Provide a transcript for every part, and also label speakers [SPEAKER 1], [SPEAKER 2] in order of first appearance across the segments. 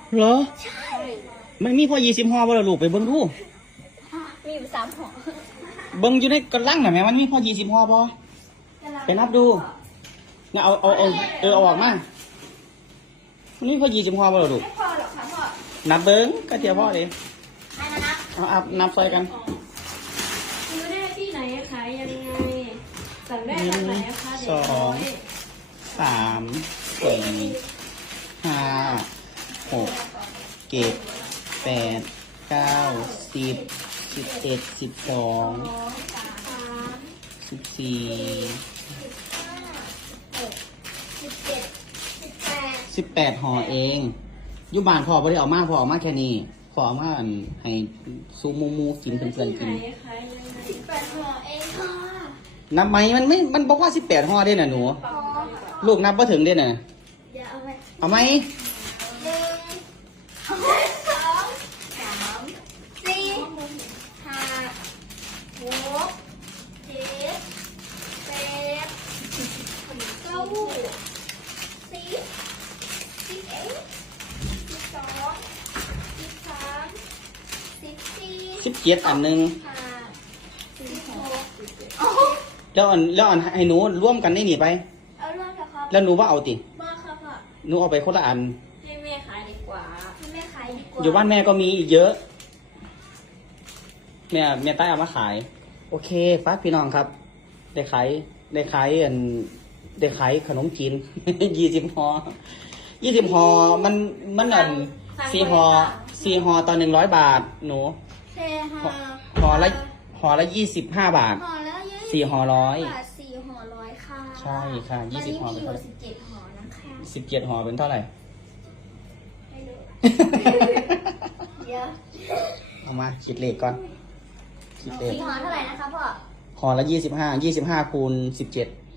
[SPEAKER 1] เหรอไม่มีพอ20ห่อบ่ล่ะลูกไปเบิ่งดู
[SPEAKER 2] มีอยู่3ห่อ
[SPEAKER 1] เบิ่งอยู่ในกระลังน่ะแม่มันมีพอ20ห่อบ่ไปนับดูงั้นเอาออกมามันมีพอ20ห่อบ่ล่ะลูก
[SPEAKER 2] ไม่พอหรอกค่ะพ่อ
[SPEAKER 1] นับเบิ่งก็เทียบพอดิ
[SPEAKER 2] ให้นะ
[SPEAKER 1] เอานับซอยกัน
[SPEAKER 3] ซื้อได้ที่ไหนขายยังไงสั่งได้ทางไหนคะเด็กน้อย
[SPEAKER 1] 3 4 5 6 7 8 9 10 11 12 14 18ห่อเองอยู่บ้านพ่อไม่ได้เอามาพ่อเอามาแค่นี้พ่อเอามาให้ซูมูกินเพื่อนๆกิน
[SPEAKER 2] 18ห่อเองค่ะ
[SPEAKER 1] นับไหมมันบอกว่า18ห่อได้น่ะหนูลูกนับบ่ถึงได้น่ะ
[SPEAKER 2] เดี๋ยวเอาไป
[SPEAKER 1] เอาไหม17อันหนึ่งแล้วอันให้หนูร่วมกันได้หนีไป
[SPEAKER 2] เอาร่วมกับครับ
[SPEAKER 1] แล้วหนูว่าเอาติ
[SPEAKER 2] มาครับพ่อ
[SPEAKER 1] หนูเอาไปคนละอัน
[SPEAKER 3] ให้แม่ขายดีกว่า
[SPEAKER 2] ให้แม่ขายดีกว่า
[SPEAKER 1] อยู่บ้านแม่ก็มีอีกเยอะแม่ใต้เอามาขายโอเคป้าพี่น้องครับได้ขายขนมจีน20ห่อ20ห่อมัน4ห่อต่อ100 บาทหนูห่อละ25 บาท4ห่อ
[SPEAKER 2] 100ค่ะ
[SPEAKER 1] ใช่ค่ะ20ห่อเป็นเท่าไหร่
[SPEAKER 2] 17ห่อนะคะ
[SPEAKER 1] 17ห่อเป็นเท่าไหร่
[SPEAKER 2] เยอะ
[SPEAKER 1] เอามาคิดเลขก่อนคิดเลข
[SPEAKER 2] ห่อเท่าไหร่นะคะพ่อ
[SPEAKER 1] ห่อละ25คูณ17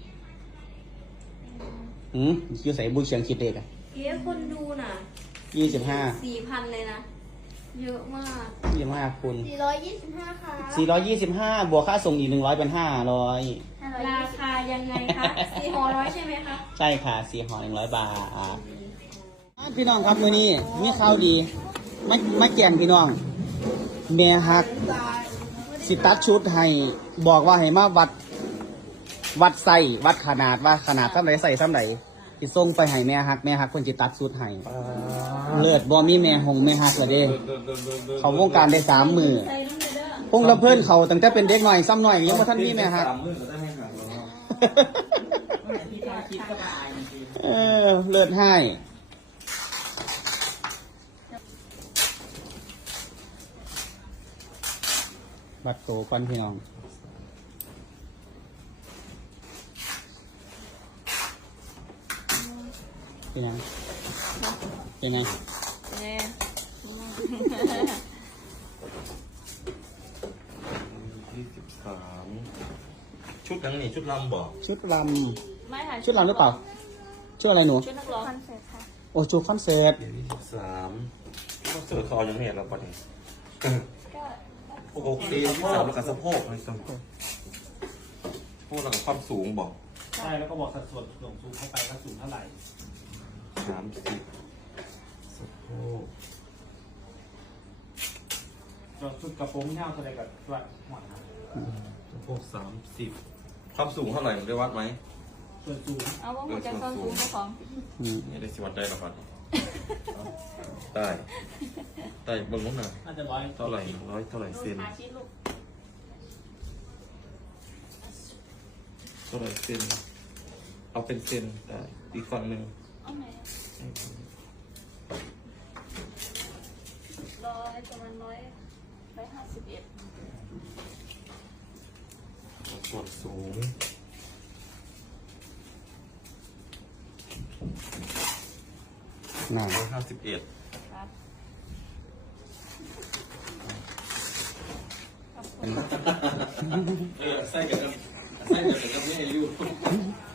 [SPEAKER 1] อยู่ใส่บุญเชียงคิดเลขอ่ะ
[SPEAKER 3] คนดูน่ะ4,000เลยนะเยอะมาก
[SPEAKER 1] 25คูณ
[SPEAKER 2] 425ค่ะ
[SPEAKER 1] 425บวกค่าส่งอีก100เป็น500
[SPEAKER 3] ราคายังไงคะ4ห่อ100ใช่ไหมคะ
[SPEAKER 1] ใช่ค่ะ4ห่อ100 บาทพี่น้องครับมื้อนี้มีข่าวดีมาแจ้งพี่น้องแม่ฮักสิตัดชุดให้บอกว่าให้มาวัดไส้วัดขนาดว่าขนาดซ้ำไหนใส่ซ้ำไหนที่ส่งไปให้แม่ฮักเพิ่นสิตัดชุดให้เลิศบ่มีแม่ฮักละเด้เขาวงการได้3 มื้อพงละเพิ่นเขาตั้งแต่เป็นเด็กหน่อยซ้ำหน่อยยังบ่ทันมีแม่ฮักเลิศให้บัดโตก่อนพี่น้องเป็นไง
[SPEAKER 4] ชุดนังนี่ชุดลำบอก
[SPEAKER 1] ชุดล
[SPEAKER 3] ำไม่ค่ะ
[SPEAKER 1] ชุดลำหรือเปล่าชุดอะไรหนู
[SPEAKER 3] ชุดนักร้อง
[SPEAKER 2] คอนเสิร์ตค่ะ
[SPEAKER 1] โอ้ชุดคอนเสิร์ต
[SPEAKER 4] 23คอนเสิร์ตเขาอย่างนี้เราปะเนี่ย23แล้วก็สะโพกเลยสะโพกแล้วก็ความสูงบอก
[SPEAKER 1] ใช่แล้วก็บอกสัดส่วนส่งสูงเข้าไปว่าสูงเท่าไหร่
[SPEAKER 4] 30สะโพก
[SPEAKER 1] ชุดกระโปรงเน่าเท่าไรกับวัดหัว
[SPEAKER 4] สะโพก30ความสูงเท่าไหร่ได้วัดไหม
[SPEAKER 1] ส่วนสูง
[SPEAKER 3] เอาว่าหัวใจส่วนสูงเจ้าของ
[SPEAKER 4] นี่ได้สิวัดได้หรอครับได้บางนู้นน่ะ
[SPEAKER 1] น่าจะ
[SPEAKER 4] เท่าไหร่เท่าไหร่เซนเท่าไหร่เซนเอาเป็นเซนแต่อีกฝั่งหนึ่ง
[SPEAKER 3] ประมาณ151
[SPEAKER 4] ส่วนสูง151ใส่กันไม่อายุ